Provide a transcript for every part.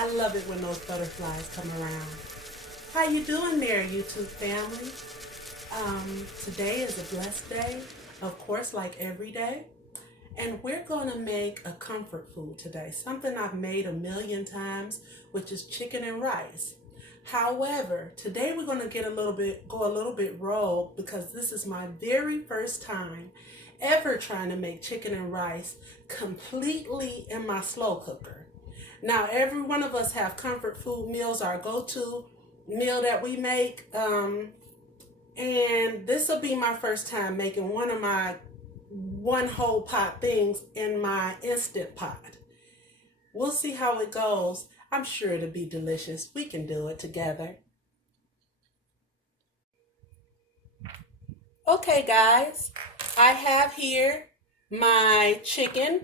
I love it when those butterflies come around. How you doing there, YouTube family? Today is a blessed day, of course, like every day. And we're going to make a comfort food today, something I've made a million times, which is chicken and rice. However, today we're going to go a little bit rogue because this is my very first time ever trying to make chicken and rice completely in my slow cooker. Now, every one of us have comfort food meals, our go-to meal that we make. And this will be my first time making one of my one whole pot things in my Instant Pot. We'll see how it goes. I'm sure it'll be delicious. We can do it together. Okay, guys, I have here my chicken.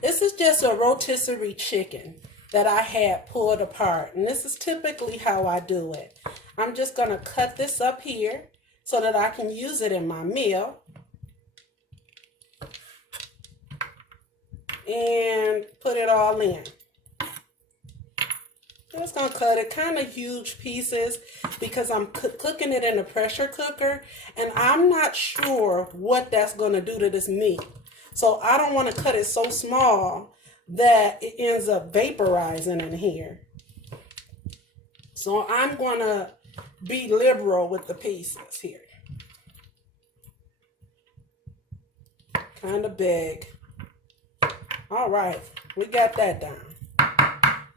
This is just a rotisserie chicken that I had pulled apart, and this is typically how I do it. I'm just going to cut this up here so that I can use it in my meal. And put it all in. Just gonna cut it kind of huge pieces because I'm cooking it in a pressure cooker, and I'm not sure what that's gonna do to this meat. So I don't want to cut it so small that it ends up vaporizing in here. So I'm gonna be liberal with the pieces here. Kind of big. All right, we got that down.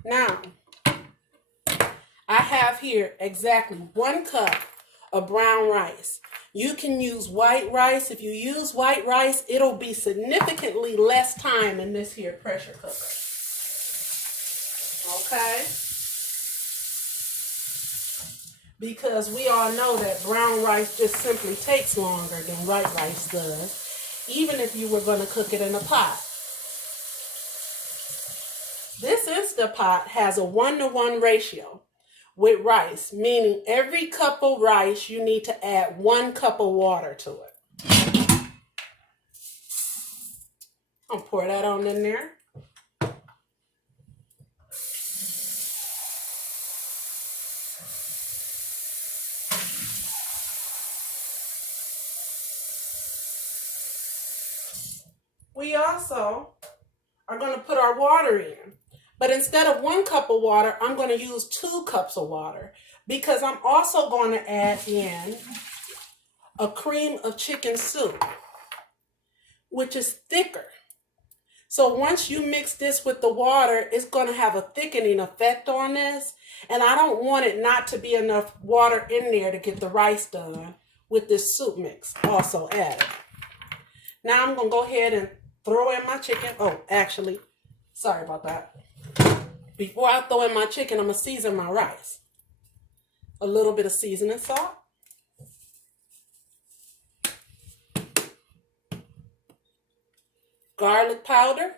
Now, I have here exactly 1 cup of brown rice. You can use white rice. If you use white rice, it'll be significantly less time in this here pressure cooker. Okay? Because we all know that brown rice just simply takes longer than white rice does, even if you were going to cook it in a pot. This Instant Pot has a 1-to-1 ratio with rice, meaning every cup of rice you need to add 1 cup of water to it. I'll pour that on in there. We also are going to put our water in. But instead of 1 cup of water, I'm going to use 2 cups of water because I'm also going to add in a cream of chicken soup, which is thicker. So once you mix this with the water, it's going to have a thickening effect on this. And I don't want it not to be enough water in there to get the rice done with this soup mix also added. Now I'm going to go ahead and throw in my chicken. Oh, actually, sorry about that. Before I throw in my chicken, I'm going to season my rice. A little bit of seasoning salt. Garlic powder.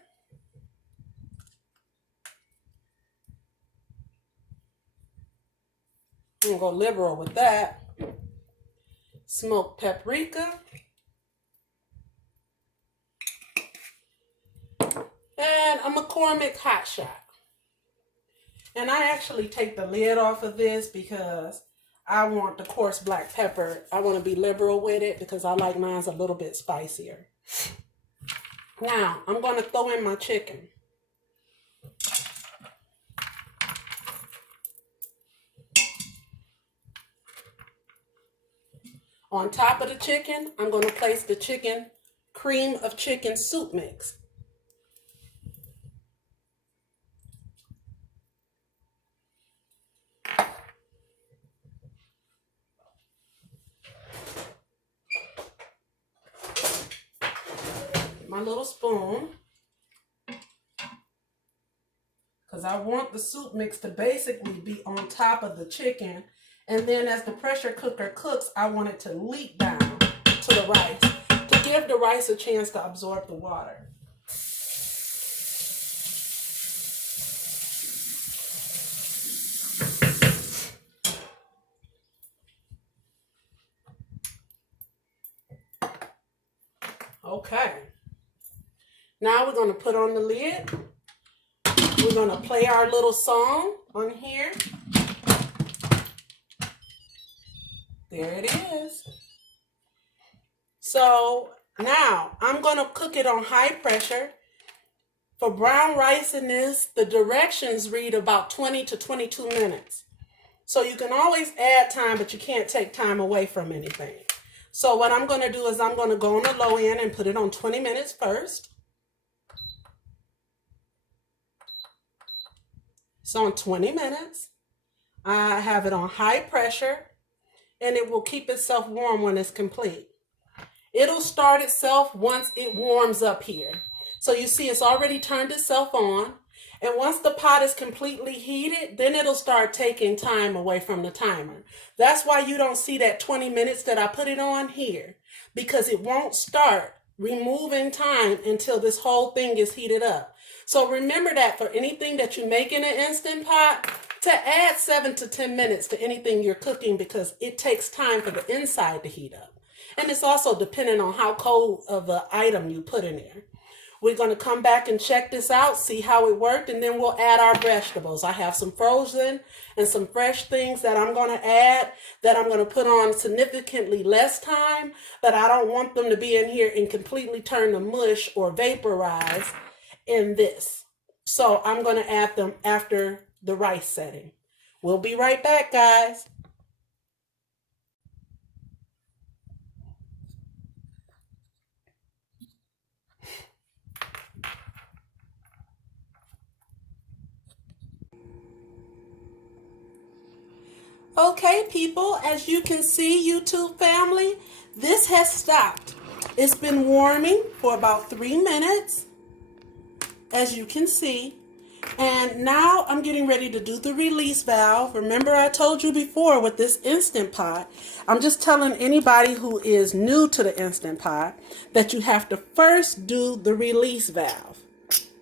I'm going to go liberal with that. Smoked paprika. And a McCormick hot shot. And I actually take the lid off of this because I want the coarse black pepper. I want to be liberal with it because I like mine a little bit spicier. Now, I'm going to throw in my chicken. On top of the chicken, I'm going to place the cream of chicken soup mix. My little spoon, because I want the soup mix to basically be on top of the chicken, and then as the pressure cooker cooks, I want it to leak down to the rice to give the rice a chance to absorb the water. Okay. Now we're going to put on the lid. We're going to play our little song on here. There it is. So now I'm going to cook it on high pressure. For brown rice in this, the directions read about 20 to 22 minutes. So you can always add time, but you can't take time away from anything. So what I'm going to do is I'm going to go on the low end and put it on 20 minutes first. So on 20 minutes, I have it on high pressure, and it will keep itself warm when it's complete. It'll start itself once it warms up here. So you see it's already turned itself on. And once the pot is completely heated, then it'll start taking time away from the timer. That's why you don't see that 20 minutes that I put it on here, because it won't start removing time until this whole thing is heated up. So remember that for anything that you make in an Instant Pot, to add 7 to 10 minutes to anything you're cooking, because it takes time for the inside to heat up. And it's also depending on how cold of an item you put in there. We're going to come back and check this out, see how it worked, and then we'll add our vegetables. I have some frozen and some fresh things that I'm going to add, that I'm going to put on significantly less time, but I don't want them to be in here and completely turn to mush or vaporize in this. So I'm going to add them after the rice setting. We'll be right back, guys. Okay, people, as you can see, YouTube family, this has stopped. It's been warming for about 3 minutes, as you can see. And now I'm getting ready to do the release valve. Remember, I told you before with this Instant Pot, I'm just telling anybody who is new to the Instant Pot that you have to first do the release valve.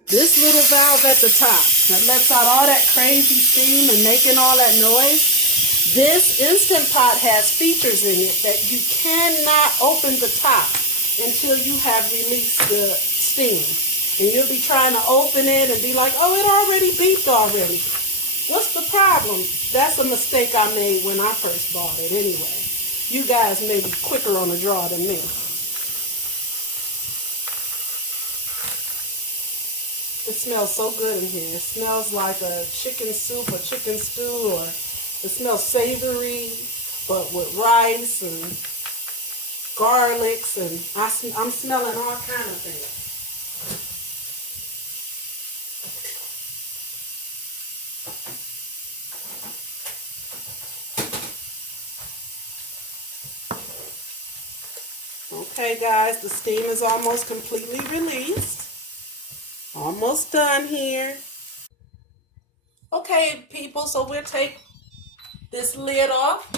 This little valve at the top that lets out all that crazy steam and making all that noise. This Instant Pot has features in it that you cannot open the top until you have released the steam. And you'll be trying to open it and be like, oh, it already beeped already. What's the problem? That's a mistake I made when I first bought it anyway. You guys may be quicker on the draw than me. It smells so good in here. It smells like a chicken soup or chicken stew, or it smells savory, but with rice and garlics, and I'm smelling all kind of things. Okay, guys, the steam is almost completely released. Almost done here. Okay, people, so we'll take this lid off.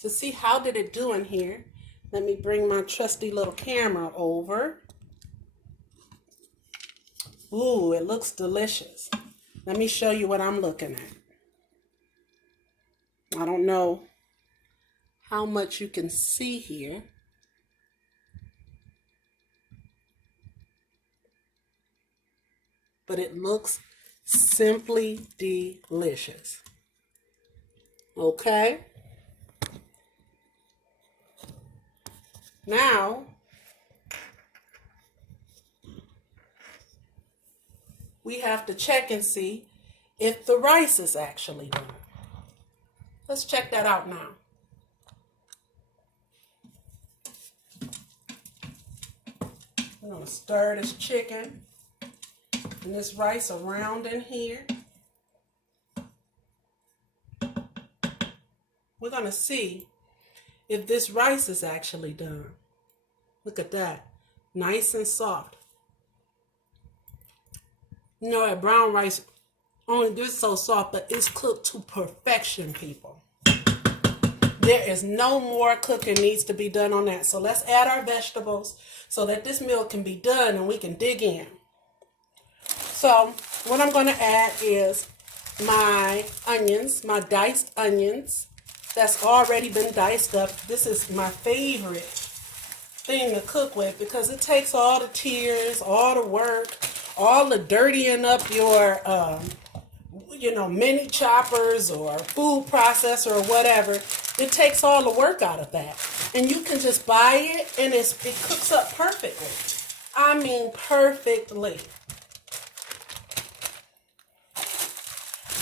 To see how did it do in here, let me bring my trusty little camera over. Ooh, it looks delicious. Let me show you what I'm looking at. I don't know how much you can see here. But it looks simply delicious. Okay? Now, we have to check and see if the rice is actually done. Let's check that out now. I'm going to stir this chicken and this rice around in here. We're going to see if this rice is actually done. Look at that. Nice and soft. You know, that brown rice only gets so soft, but it's cooked to perfection, people. There is no more cooking needs to be done on that. So let's add our vegetables so that this meal can be done and we can dig in. So what I'm going to add is my onions, my diced onions. That's already been diced up. This is my favorite thing to cook with because it takes all the tears, all the work, all the dirtying up your, mini choppers or food processor or whatever. It takes all the work out of that. And you can just buy it and it cooks up perfectly. I mean, perfectly.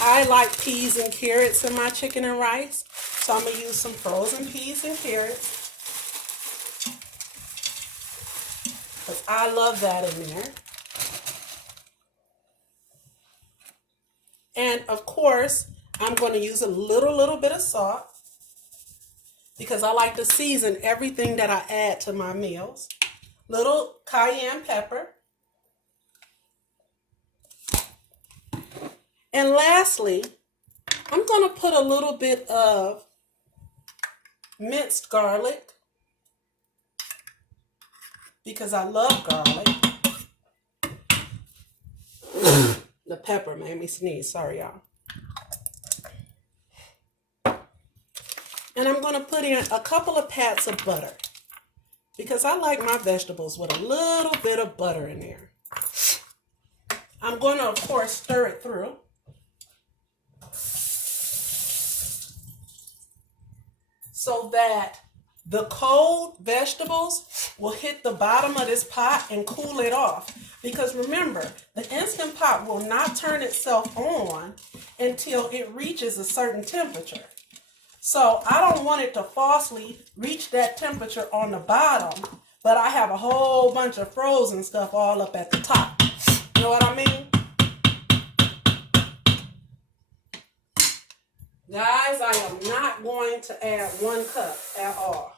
I like peas and carrots in my chicken and rice. So I'm going to use some frozen peas and carrots. Because I love that in there. And of course, I'm going to use a little bit of salt because I like to season everything that I add to my meals. Little cayenne pepper. And lastly, I'm going to put a little bit of minced garlic because I love garlic. The pepper made me sneeze. Sorry, y'all. And I'm going to put in a couple of pats of butter because I like my vegetables with a little bit of butter in there. I'm going to, of course, stir it through. So that the cold vegetables will hit the bottom of this pot and cool it off. Because remember, the Instant Pot will not turn itself on until it reaches a certain temperature. So I don't want it to falsely reach that temperature on the bottom, but I have a whole bunch of frozen stuff all up at the top. You know what I mean? Guys, I am not going to add 1 cup at all,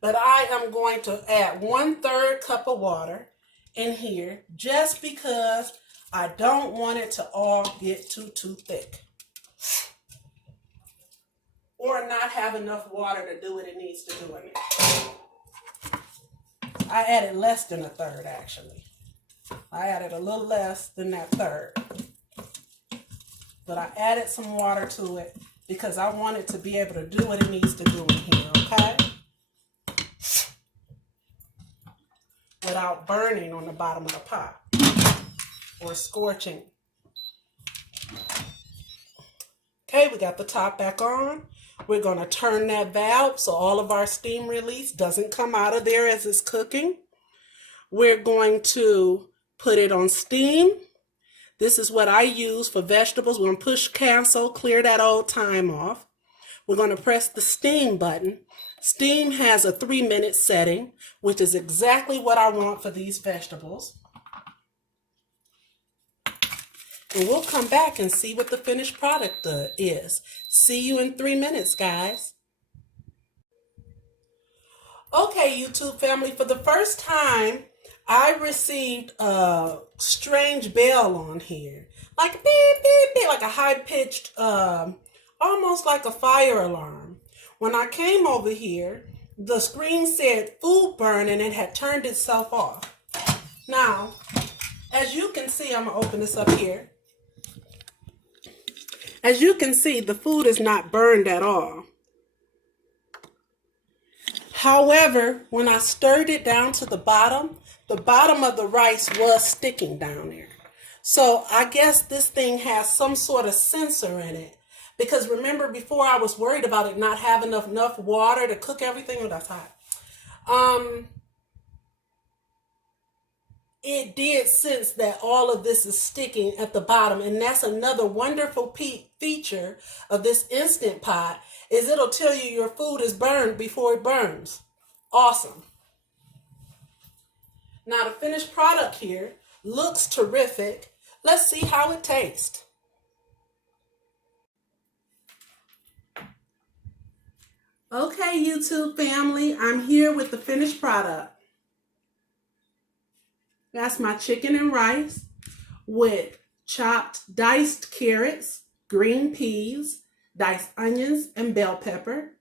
but I am going to add 1/3 cup of water in here just because I don't want it to all get too thick or not have enough water to do what it needs to do in it. I added less than 1/3 actually. I added a little less than that 1/3, but I added some water to it because I want it to be able to do what it needs to do in here, okay? Without burning on the bottom of the pot or scorching. Okay, we got the top back on. We're going to turn that valve so all of our steam release doesn't come out of there as it's cooking. We're going to put it on steam. This is what I use for vegetables. We're going to push cancel, clear that old time off. We're going to press the steam button. Steam has a 3-minute setting, which is exactly what I want for these vegetables. And we'll come back and see what the finished product is. See you in 3 minutes, guys. Okay, YouTube family, for the first time, I received a strange bell on here. Like beep, beep, beep, like a high-pitched, almost like a fire alarm. When I came over here, the screen said food burn and it had turned itself off. Now, as you can see, I'm going to open this up here. As you can see, the food is not burned at all. However, when I stirred it down to the bottom of the rice was sticking down there. So I guess this thing has some sort of sensor in it. Because remember, before I was worried about it not having enough water to cook everything. Oh, that's hot. It did sense that all of this is sticking at the bottom. And that's another wonderful feature of this Instant Pot is it'll tell you your food is burned before it burns. Awesome. Now the finished product here looks terrific. Let's see how it tastes. Okay, YouTube family, I'm here with the finished product. That's my chicken and rice with chopped diced carrots, green peas, diced onions, and bell pepper,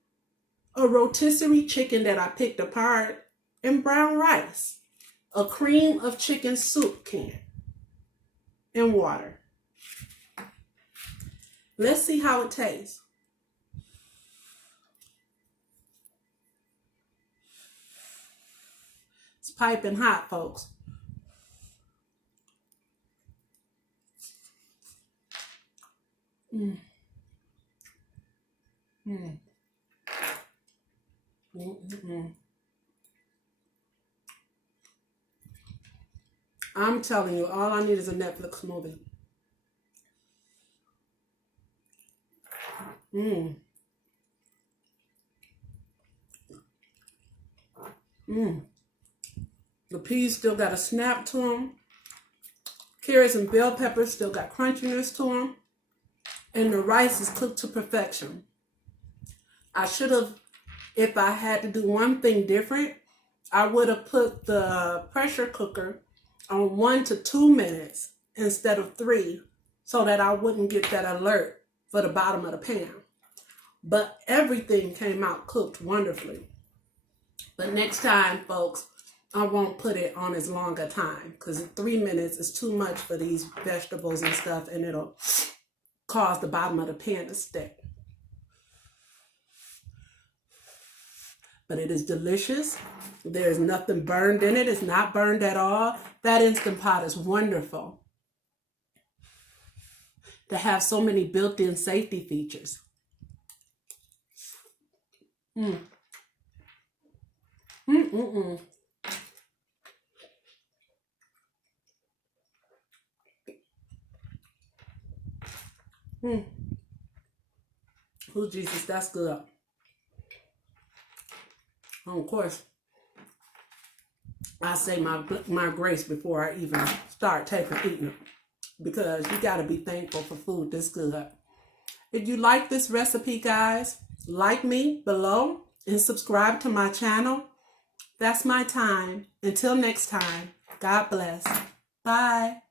a rotisserie chicken that I picked apart, and brown rice, a cream of chicken soup can, and water. Let's see how it tastes. piping hot, folks. Mm. Mm. Mm-mm-mm. I'm telling you, all I need is a Netflix movie. Mm. Mm. The peas still got a snap to them. Carrots and bell peppers still got crunchiness to them. And the rice is cooked to perfection. I should have, if I had to do one thing different, I would have put the pressure cooker on 1 to 2 minutes instead of 3 so that I wouldn't get that alert for the bottom of the pan. But everything came out cooked wonderfully. But next time, folks, I won't put it on as long a time because 3 minutes is too much for these vegetables and stuff, and it'll cause the bottom of the pan to stick. But it is delicious. There's nothing burned in it. It's not burned at all. That Instant Pot is wonderful to have so many built-in safety features. Mm. Mm-mm-mm. Mm. Oh, Jesus, that's good. Of course, I say my grace before I even start eating it, because you got to be thankful for food this good. If you like this recipe, guys, like me below and subscribe to my channel. That's my time. Until next time, God bless. Bye.